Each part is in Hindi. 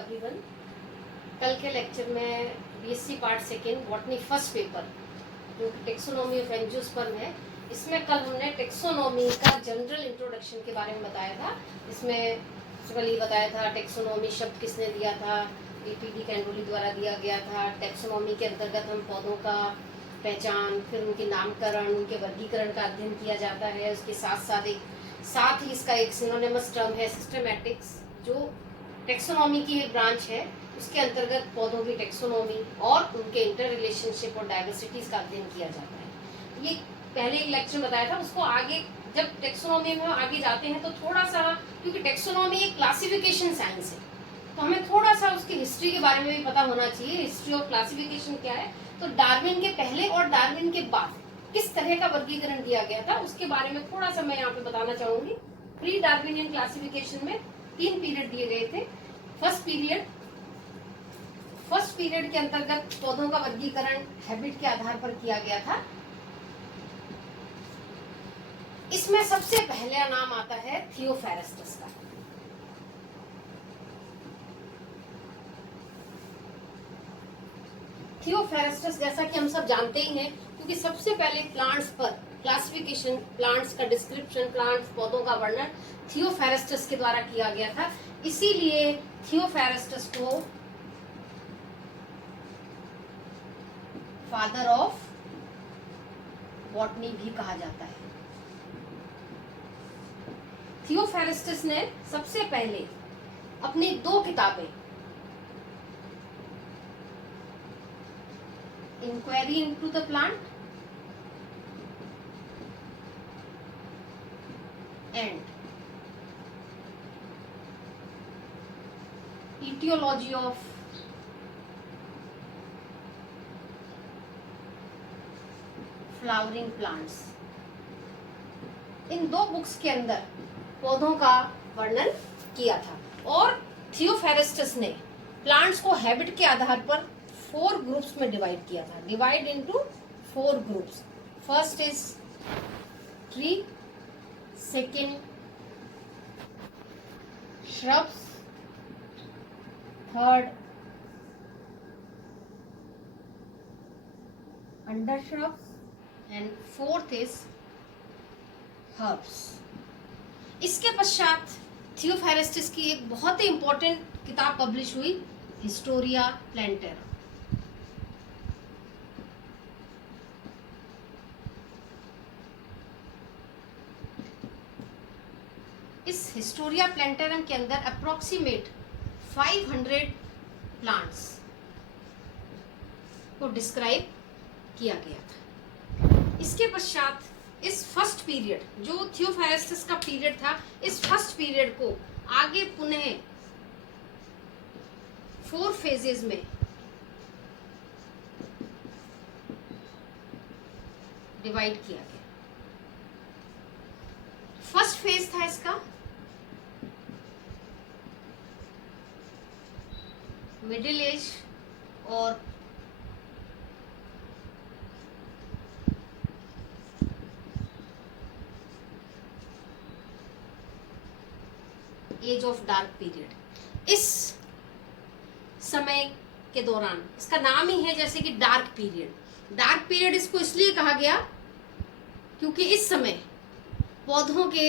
एवरीवन। कल के लेक्चर में BSc part second botany first paper जो कि टेक्सोनॉमी ऑफ एंजियोस्पर्म है, इसमें कल हमने टेक्सोनॉमी का जनरल इंट्रोडक्शन के बारे में बताया था। इसमें कल ये बताया था टेक्सोनॉमी शब्द किसने दिया था, एपीडी कैंडोली द्वारा दिया गया था। टेक्सोनॉमी के अंतर्गत हम पौधों का पहचान, फिर उनके नामकरण, उनके वर्गीकरण का अध्ययन किया जाता है। उसके साथ ही इसका एक सिनोनिमस टर्म है सिस्टमैटिक्स, जो टेक्सोनॉमी की एक ब्रांच है। उसके अंतर्गत पौधों की टेक्सोनॉमी और उनके इंटर रिलेशनशिप और डाइवर्सिटीज का अध्ययन किया जाता है। ये पहले एक लेक्चर में बताया था। उसको आगे जब टेक्सोनॉमी में आगे जाते हैं तो थोड़ा सा, क्योंकि टेक्सोनॉमी एक क्लासिफिकेशन साइंस है, तो हमें थोड़ा सा उसकी हिस्ट्री के बारे में भी पता होना चाहिए। हिस्ट्री ऑफ क्लासिफिकेशन क्या है, तो डार्विन के पहले और डार्विन के बाद किस तरह का वर्गीकरण दिया गया था उसके बारे में थोड़ा सा मैं यहाँ पे बताना चाहूंगी। प्री डार्विनियन क्लासिफिकेशन में 3 पीरियड दिए गए थे। फर्स्ट पीरियड के अंतर्गत पौधों का वर्गीकरण हैबिट के आधार पर किया गया था। इसमें सबसे पहला नाम आता है थियोफेरेस्टस का। थियोफेरेस्टस जैसा कि हम सब जानते ही हैं, क्योंकि सबसे पहले प्लांट्स पर क्लासिफिकेशन, प्लांट्स का डिस्क्रिप्शन, प्लांट्स पौधों का वर्णन थियोफेरेस्टस के द्वारा किया गया था। इसीलिए थियोफेरेस्टस को फादर ऑफ बॉटनी भी कहा जाता है। थियोफेरेस्टस ने सबसे पहले अपनी 2 किताबें, inquiry into the plant and etiology of flowering plants, इन 2 बुक्स के अंदर पौधों का वर्णन किया था। और थियोफेरेस्टस ने प्लांट्स को हैबिट के आधार पर 4 ग्रुप्स में डिवाइड किया था। Divide into 4 groups. First is tree, second shrubs, third undershrubs and fourth is herbs। इसके पश्चात थियोफेरेस्टस की एक बहुत ही इंपॉर्टेंट किताब पब्लिश हुई, हिस्टोरिया प्लांटेरा। इस हिस्टोरिया प्लांटेरम के अंदर अप्रोक्सीमेट 500 प्लांट्स को डिस्क्राइब किया गया था। इसके पश्चात इस फर्स्ट पीरियड, जो थियोफेरेस्टस का पीरियड था, इस फर्स्ट पीरियड को आगे पुनः 4 फेजेस में डिवाइड किया गया। फर्स्ट फेज था इसका मिडिल एज और एज ऑफ डार्क पीरियड। इस समय के दौरान इसका नाम ही है जैसे कि डार्क पीरियड। डार्क पीरियड इसको इसलिए कहा गया क्योंकि इस समय पौधों के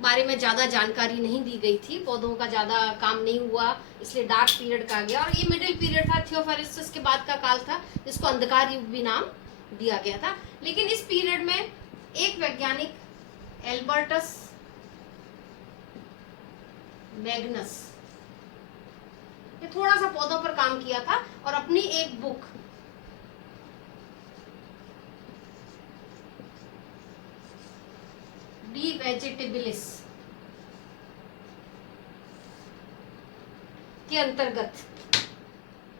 बारे में ज्यादा जानकारी नहीं दी गई थी, पौधों का ज्यादा काम नहीं हुआ, इसलिए डार्क पीरियड कहा गया। और ये मिडिल पीरियड था, थियोफेरेस्टस के बाद का काल था, जिसको अंधकार युग भी नाम दिया गया था। लेकिन इस पीरियड में एक वैज्ञानिक एल्बर्टस मैग्नस ने थोड़ा सा पौधों पर काम किया था और अपनी एक बुक डी वेजिटेबलिस के अंतर्गत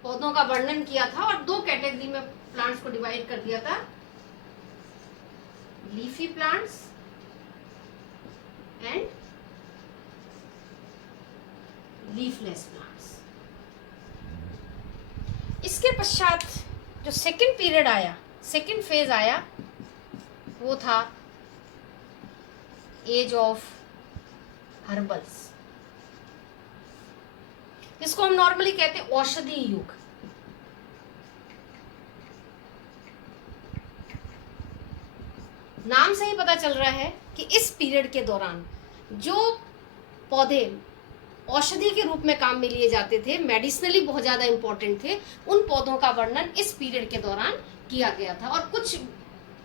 पौधों का वर्णन किया था और 2 कैटेगरी में प्लांट्स को डिवाइड कर दिया था, leafy plants and leafless plants. इसके पश्चात जो सेकंड पीरियड आया, सेकंड फेज आया, वो था एज ऑफ हर्बल्स। इसको हम नॉर्मली कहते हैं औषधि युग। नाम से ही पता चल रहा है कि इस पीरियड के दौरान जो पौधे औषधि के रूप में काम में लिए जाते थे, मेडिसिनली बहुत ज्यादा इंपॉर्टेंट थे, उन पौधों का वर्णन इस पीरियड के दौरान किया गया था। और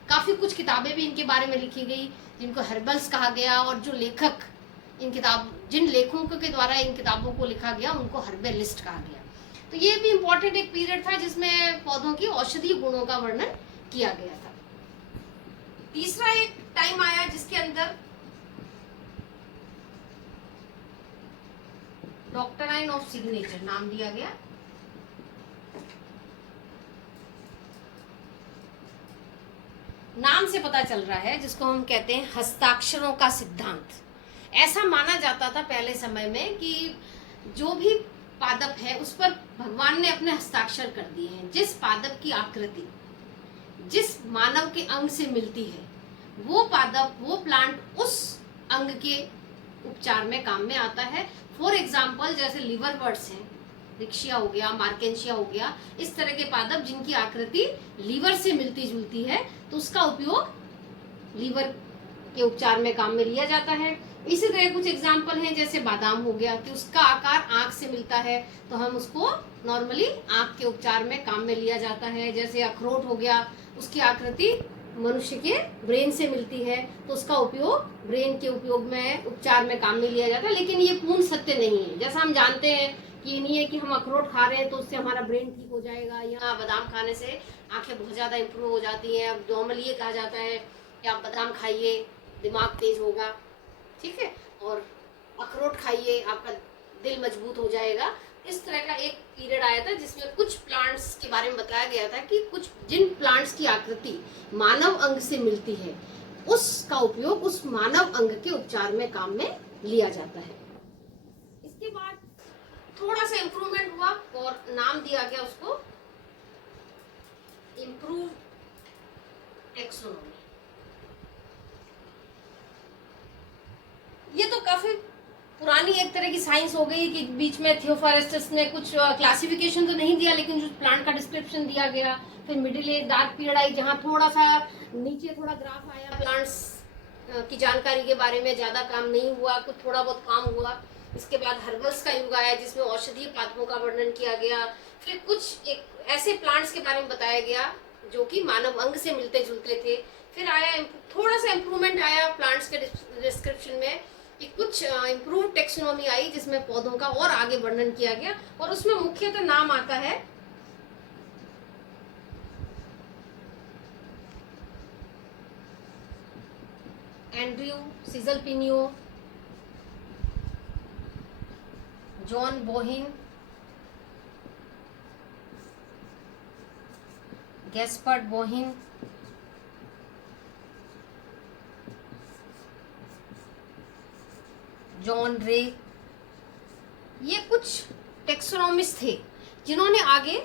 काफी कुछ किताबें भी इनके बारे में लिखी गई जिनको हर्बल्स कहा गया, और जो लेखक जिन लेखकों के द्वारा इन किताबों को लिखा गया उनको हर्बलिस्ट कहा गया। तो ये भी इंपॉर्टेंट एक पीरियड था जिसमें पौधों की औषधीय गुणों का वर्णन किया गया था। तीसरा एक टाइम आया जिसके अंदर डॉक्ट्राइन ऑफ सिग्नेचर नाम दिया गया। नाम से पता चल रहा है जिसको हम कहते हैं हस्ताक्षरों का सिद्धांत। ऐसा माना जाता था पहले समय में कि जो भी पादप है उस पर भगवान ने अपने हस्ताक्षर कर दिए हैं। जिस पादप की आकृति जिस मानव के अंग से मिलती है वो पादप, वो प्लांट उस अंग के उपचार में काम में आता है। फॉर एग्जाम्पल जैसे लिवरवर्ट्स हैं, रिक्शिया हो गया, मार्केंशिया हो गया, इस तरह के पादप जिनकी आकृति लीवर से मिलती जुलती है तो उसका उपयोग लीवर के उपचार में काम में लिया जाता है। इसी तरह कुछ एग्जाम्पल हैं जैसे बादाम हो गया कि उसका आकार आंख से मिलता है तो हम उसको नॉर्मली आंख के उपचार में काम में लिया जाता है। जैसे अखरोट हो गया, उसकी आकृति मनुष्य के ब्रेन से मिलती है तो उसका उपयोग ब्रेन के उपचार में काम में लिया जाता है। लेकिन ये पूर्ण सत्य नहीं है। जैसा हम जानते हैं कि ये नहीं है कि हम अखरोट खा रहे हैं तो उससे हमारा ब्रेन ठीक हो जाएगा, या बादाम खाने से आंखें बहुत ज्यादा इंप्रूव हो जाती हैं। अब नॉर्मली ये कहा जाता है कि आप बादाम खाइए दिमाग तेज होगा, ठीक है, और अखरोट खाइए आपका दिल मजबूत हो जाएगा। इस तरह का एक पीरियड आया था जिसमें कुछ प्लांट्स के बारे में बताया गया था कि जिन प्लांट्स की आकृति मानव अंग से मिलती है उसका उपयोग उस मानव अंग के उपचार में काम में लिया जाता है। इसके बाद थोड़ा सा इंप्रूवमेंट हुआ और नाम दिया गया उसको इम्प्रूव टेक्सोनॉमी। ये तो काफी पुरानी एक तरह की साइंस हो गई कि बीच में थियोफॉरेस्टस ने कुछ क्लासिफिकेशन तो नहीं दिया लेकिन जो प्लांट का डिस्क्रिप्शन दिया गया। फिर middle age dark period I जहाँ थोड़ा सा नीचे थोड़ा ग्राफ आया, प्लांट्स की जानकारी के बारे में ज्यादा काम नहीं हुआ, कुछ थोड़ा बहुत काम हुआ। इसके बाद हर्बल्स का युग आया जिसमें औषधीय पादपों का वर्णन किया गया। फिर कुछ एक ऐसे प्लांट्स के बारे में बताया गया जो कि मानव अंग से मिलते जुलते थे। फिर आया थोड़ा सा इम्प्रूवमेंट आया प्लांट्स के डिस्क्रिप्शन में कि कुछ इम्प्रूव टेक्सोनॉमी आई जिसमें पौधों का और आगे वर्णन किया गया, और उसमें मुख्यतः नाम आता है एंड्रयू सीजल पिनियो, जॉन बोहिन, गैस्पर्ड बोहिन, जॉन रे। ये कुछ टेक्सोनॉमिस्ट थे जिन्होंने आगे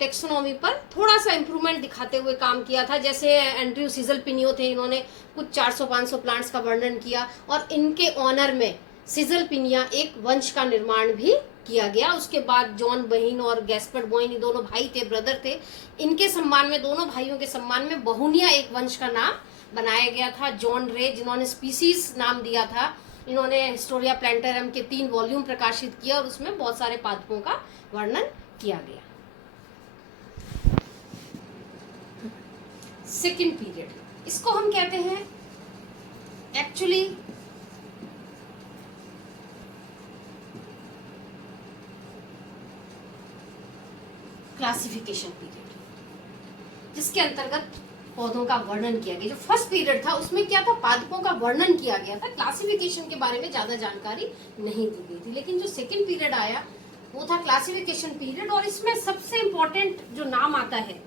टेक्सोनॉमी पर थोड़ा सा इम्प्रूवमेंट दिखाते हुए काम किया था। जैसे एंड्रयू सीजल पिनियो थे, इन्होंने कुछ 400-500 प्लांट्स का वर्णन किया और इनके ऑनर में सीजल पिनिया एक वंश का निर्माण भी किया गया। उसके बाद जॉन बहिन और गैस्पर्ड बोहिन, दोनों भाई थे, ब्रदर थे, इनके सम्मान में, दोनों भाइयों के सम्मान में बहुनिया एक वंश का नाम बनाया गया था। जॉन रे जिन्होंने स्पीसीज नाम दिया था, इन्होंने हिस्टोरिया प्लांटेरम के 3 वॉल्यूम प्रकाशित किया और उसमें बहुत सारे पादपों का वर्णन किया गया। सेकेंड पीरियड, इसको हम कहते हैं एक्चुअली क्लासिफिकेशन पीरियड, जिसके अंतर्गत पौधों का वर्णन किया गया। जो फर्स्ट पीरियड था उसमें क्या था, पादपों का वर्णन किया गया था, क्लासिफिकेशन के बारे में ज्यादा जानकारी नहीं दी गई थी। लेकिन जो सेकेंड पीरियड आया वो था क्लासिफिकेशन पीरियड, और इसमें सबसे इंपॉर्टेंट जो नाम आता है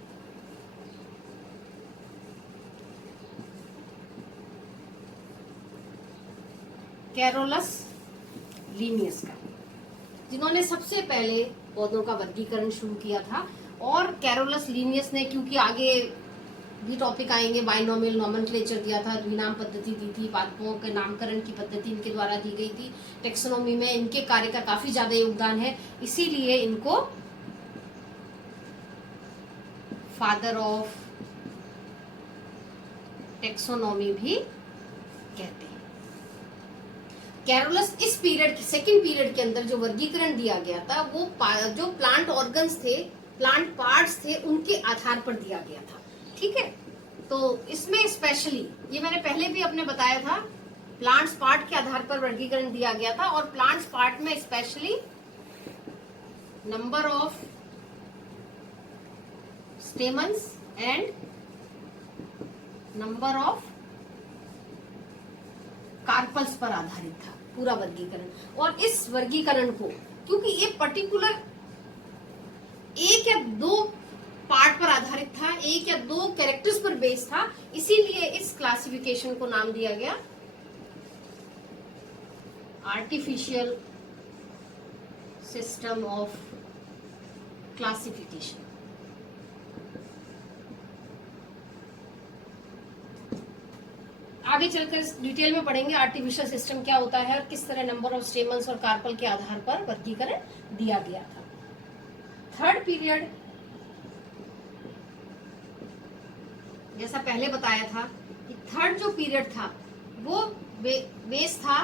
कैरोलस लीनियस का, जिन्होंने सबसे पहले पौधों का वर्गीकरण शुरू किया था। और कैरोलस लीनियस ने, क्योंकि आगे भी टॉपिक आएंगे। बाइनोमियल नॉमेनक्लेचर दिया था, द्विनाम पद्धति दी थी, पादपों के नामकरण की पद्धति इनके द्वारा दी गई थी। टेक्सोनॉमी में इनके कार्य का काफी ज्यादा योगदान है, इसीलिए इनको फादर ऑफ टेक्सोनॉमी भी कहते हैं। कैरोलस इस पीरियड, सेकेंड पीरियड के अंदर जो वर्गीकरण दिया गया था वो जो प्लांट ऑर्गन्स थे, प्लांट पार्ट्स थे, उनके आधार पर दिया गया था। ठीक है, तो इसमें स्पेशली ये मैंने पहले भी अपने बताया था, प्लांट्स पार्ट के आधार पर वर्गीकरण दिया गया था। और प्लांट्स पार्ट में specially number of stamens and number of carpels पर आधारित था पूरा वर्गीकरण। और इस वर्गीकरण को, क्योंकि ये पर्टिकुलर एक या दो पार्ट पर आधारित था, एक या दो कैरेक्टर्स पर बेस था, इसीलिए इस क्लासिफिकेशन को नाम दिया गया आर्टिफिशियल सिस्टम ऑफ क्लासिफिकेशन। आगे चलकर डिटेल में पढ़ेंगे आर्टिफिशियल सिस्टम क्या होता है और किस तरह नंबर ऑफ स्टेमन्स और कार्पल के आधार पर वर्गीकरण दिया गया था। थर्ड पीरियड, जैसा पहले बताया था कि थर्ड जो पीरियड था वो बेस था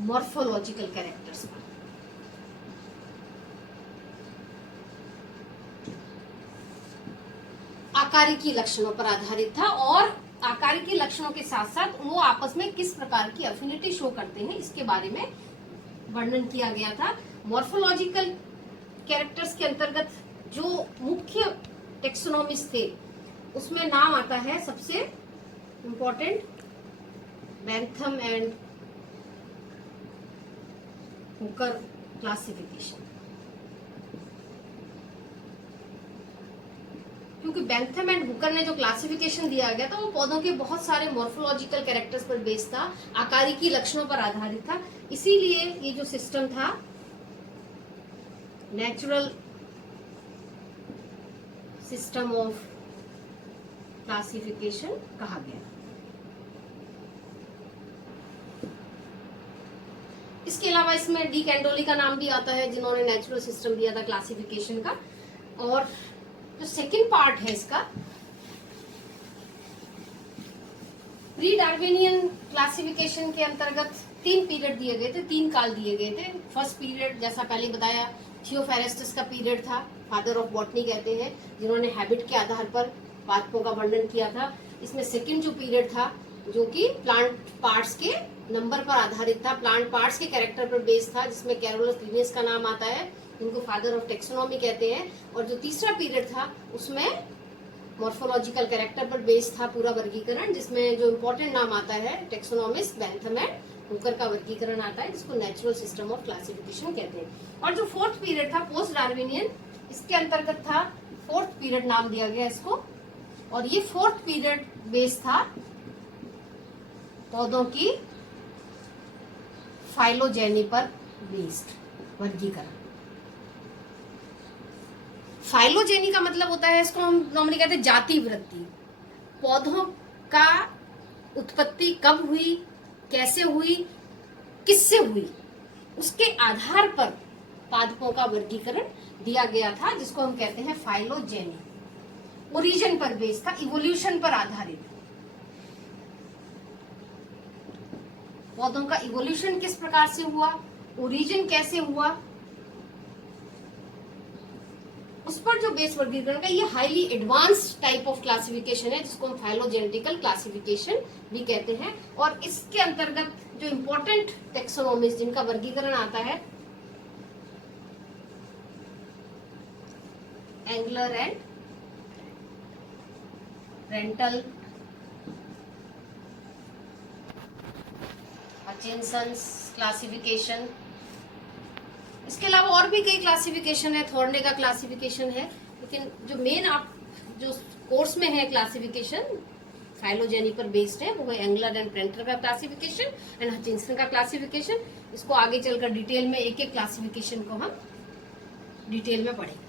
मॉर्फोलॉजिकल कैरेक्टर्स पर। आकारिकी लक्षणों पर आधारित था और आकारिकी लक्षणों के साथ साथ वो आपस में किस प्रकार की अफिनिटी शो करते हैं इसके बारे में वर्णन किया गया था। मॉर्फोलॉजिकल कैरेक्टर्स के अंतर्गत जो मुख्य टेक्सोनॉमिस्ट थे उसमें नाम आता है सबसे important Bentham and Hooker classification. क्योंकि बेंथम एंड हुकर ने जो क्लासिफिकेशन दिया गया था वो पौधों के बहुत सारे मॉर्फोलॉजिकल कैरेक्टर्स पर बेस्ड था, आकारिकी लक्षणों पर आधारित था, इसीलिए ये जो सिस्टम था नेचुरल सिस्टम ऑफ क्लासिफिकेशन कहा गया। इसके अलावा इसमें डी कैंडोली का नाम भी आता है जिन्होंने नेचुरल सिस्टम दिया था क्लासिफिकेशन का। और जो सेकंड पार्ट है इसका, प्री डार्विनियन क्लासिफिकेशन के अंतर्गत 3 पीरियड दिए गए थे, 3 काल दिए गए थे। फर्स्ट पीरियड जैसा पहले बताया थियोफेरेस्टस का पीरियड था, फादर ऑफ बॉटनी कहते हैं, जिन्होंने हैबिट के आधार पर पादपों का वर्णन किया था। इसमें सेकंड जो पीरियड था जो कि प्लांट पार्ट्स के नंबर पर आधारित था, प्लांट पार्ट्स के कैरेक्टर पर बेस्ड था, जिसमें कैरोलस लिनियस का नाम आता है, उनको फादर ऑफ टेक्सोनॉमी कहते हैं। और जो तीसरा पीरियड था उसमें मॉर्फोलॉजिकल कैरेक्टर पर बेस्ड था पूरा वर्गीकरण, जिसमें जो इम्पोर्टेंट नाम आता है टेक्सोनॉमिस्ट बेंथम एंड हुकर का वर्गीकरण आता है, जिसको नेचुरल सिस्टम ऑफ क्लासिफिकेशन कहते हैं। और जो फोर्थ पीरियड था पोस्ट डार्विनियन, इसके अंतर्गत था, फोर्थ पीरियड नाम दिया गया इसको, और ये फोर्थ पीरियड बेस था पौधों की फाइलोजेनी पर बेस्ड वर्गीकरण। फाइलोजेनी का मतलब होता है, इसको हम नॉर्मली कहते हैं जाति वृद्धि। पौधों का उत्पत्ति कब हुई, कैसे हुई, किससे हुई, उसके आधार पर पादपों का वर्गीकरण दिया गया था, जिसको हम कहते हैं फाइलोजेनी। ओरिजिन पर बेस था, इवोल्यूशन पर आधारित। पौधों का इवोल्यूशन किस प्रकार से हुआ, ओरिजिन कैसे हुआ, उस पर जो बेस वर्गीकरण का, ये highly advance type of classification है, जिसको हम फाइलोजेनेटिकल क्लासिफिकेशन भी कहते हैं। और इसके अंतर्गत जो इम्पोर्टेंट टेक्सोनॉमीज जिनका वर्गीकरण आता है, एंगलर एंड रेंटल, हचिनसंस क्लासिफिकेशन। इसके अलावा और भी कई क्लासिफिकेशन है, थॉर्ने का क्लासिफिकेशन है, लेकिन जो मेन आप जो कोर्स में है क्लासिफिकेशन फाइलोजेनी पर बेस्ड है, वो है एंगलर एंड प्रेंटर का क्लासिफिकेशन एंड हचिनसन का क्लासिफिकेशन। इसको आगे चलकर डिटेल में एक एक क्लासिफिकेशन को हम डिटेल में पढ़ेंगे।